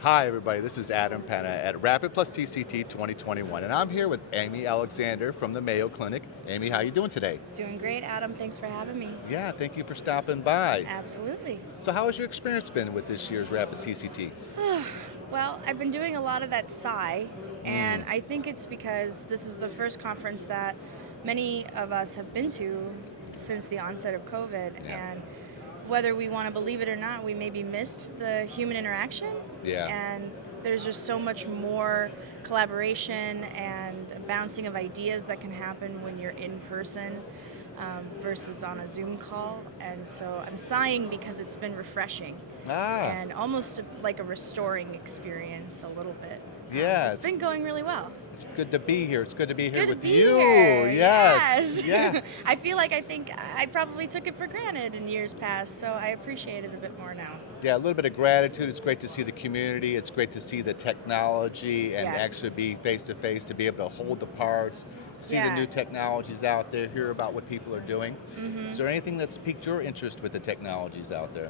Hi everybody, this is Adam Penna at RAPID TCT 2021, and I'm here with Amy Alexander from the Mayo Clinic. Amy, how you doing today? Doing great, Adam. Thanks for having me. Yeah, thank you for stopping by. Absolutely. So how has your experience been with this year's RAPID TCT? Well, I've been doing a lot of that and Mm, I think it's because this is the first conference that many of us have been to since the onset of COVID. yeah, And whether we want to believe it or not, we maybe missed the human interaction. yeah. And there's just so much more collaboration and bouncing of ideas that can happen when you're in person versus on a Zoom call. And so I'm sighing because it's been refreshing Ah, and almost like a restoring experience a little bit. yeah, It's been going really well. it's good to be here. It's good to be here Good to with be you. here. Yes, Yes. yeah. I think I probably took it for granted in years past, so I appreciate it a bit more now. Yeah, a little bit of gratitude. It's great to see the community. It's great to see the technology and Yeah. actually be face to face to be able to hold the parts, see the Yeah. new technologies out there, hear about what people are doing. Is Mhm. there anything that's piqued your interest with the technologies out there?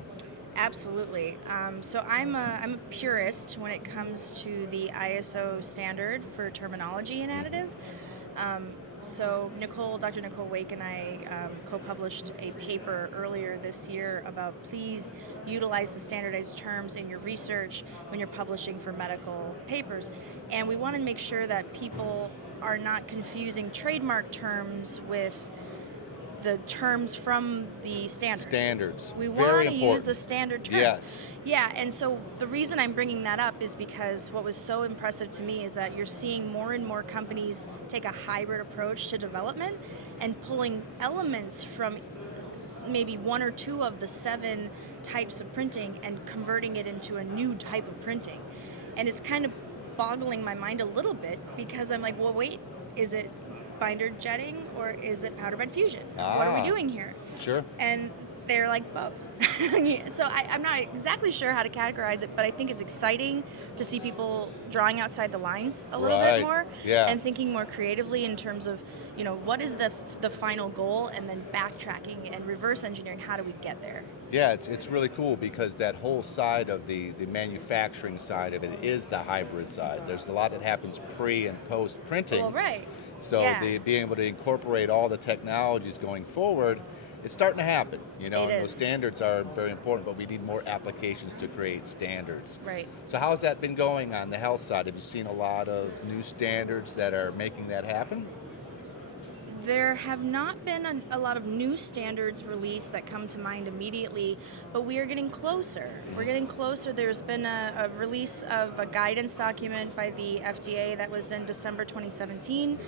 Absolutely. So I'm a purist when it comes to the ISO standard for terminology and Mhm. additive. Um, Dr. Nicole Wake and I co-published a paper earlier this year about please utilize the standardized terms in your research when you're publishing for medical papers. And we want to make sure that people are not confusing trademark terms with the terms from the standard. Standards, We very want to use the important. standard terms. Yes. Yeah, and so the reason I'm bringing that up is because what was so impressive to me is that you're seeing more and more companies take a hybrid approach to development and pulling elements from maybe one or two of the seven types of printing and converting it into a new type of printing. And it's kind of boggling my mind a little bit because I'm like, well, wait, is it binder jetting or is it powder bed fusion? What are we Ah, doing here? sure. And they're like both. So I'm not exactly sure how to categorize it, but I think it's exciting to see people drawing outside the lines a little bit Right. more Yeah. and thinking more creatively in terms of, what is the final goal, and then backtracking and reverse engineering. How do we get there? Yeah, it's really cool because that whole side of the manufacturing side of it is the hybrid side. There's a lot that happens pre and post Well, printing. right. So Yeah, the being able to incorporate all the technologies going forward, it's starting to happen, it and those is. standards are very important, but we need more applications to create standards. Right. So how's that been going on the health side? Have you seen a lot of new standards that are making that happen? There have not been a lot of new standards released that come to mind immediately, but we are getting closer. We're Mhm. getting closer. There's been a release of a guidance document by the FDA that was in December 2017.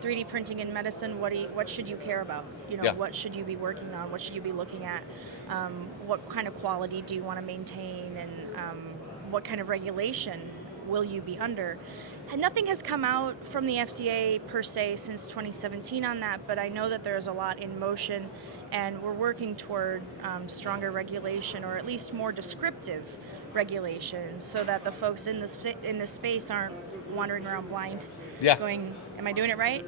3D printing in medicine. What should you care about? Yeah. What should you be working on? What should you be looking at? What kind of quality do you want to maintain? And what kind of regulation will you be under? And nothing has come out from the FDA per se since 2017 on that, but I know that there's a lot in motion, and we're working toward stronger regulation, or at least more descriptive regulation, so that the folks in this space aren't wandering around blind, Yeah, going, "Am I doing it right?"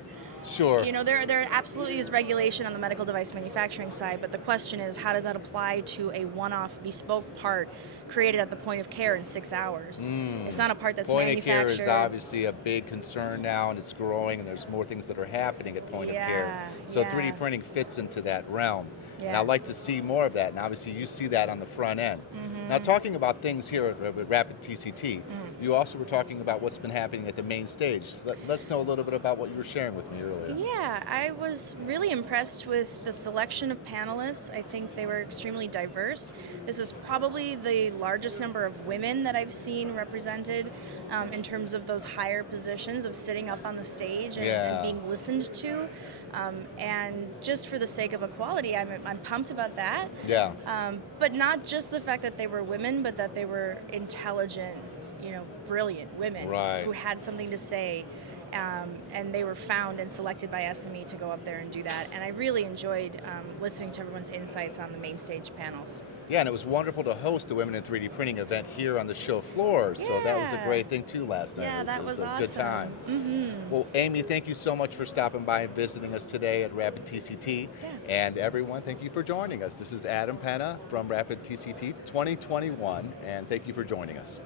sure. There absolutely is regulation on the medical device manufacturing side, but the question is, how does that apply to a one-off bespoke part created at the point of care in 6 hours? It's Mm. not a part that's Point of care is manufactured. obviously a big concern now, and it's growing, and there's more things that are happening at point of care. Yeah, So 3D yeah, printing fits into that realm, and I'd yeah. like to see more of that. And obviously, you see that on the front end. Now, Mm-hmm. talking about things here at Rapid TCT, Mm. you also were talking about what's been happening at the main stage. Let's know a little bit about what you were sharing with me earlier. Yeah, I was really impressed with the selection of panelists. I think they were extremely diverse. This is probably the largest number of women that I've seen represented in terms of those higher positions of sitting up on the stage and Yeah, being listened to. And just for the sake of equality, I'm pumped about that. yeah, But not just the fact that they were women, but that they were intelligent, brilliant women right. who had something to say. And they were found and selected by SME to go up there and do that. And I really enjoyed listening to everyone's insights on the main stage panels. Yeah, and it was wonderful to host the Women in 3D Printing event here on the show floor. So that was a Yeah, great thing too last night. yeah, It that was was a good time. awesome. Well, Amy, thank you so much for stopping by and visiting us today at Rapid TCT. Yeah. And everyone, thank you for joining us. This is Adam Penna from Rapid TCT 2021, and thank you for joining us.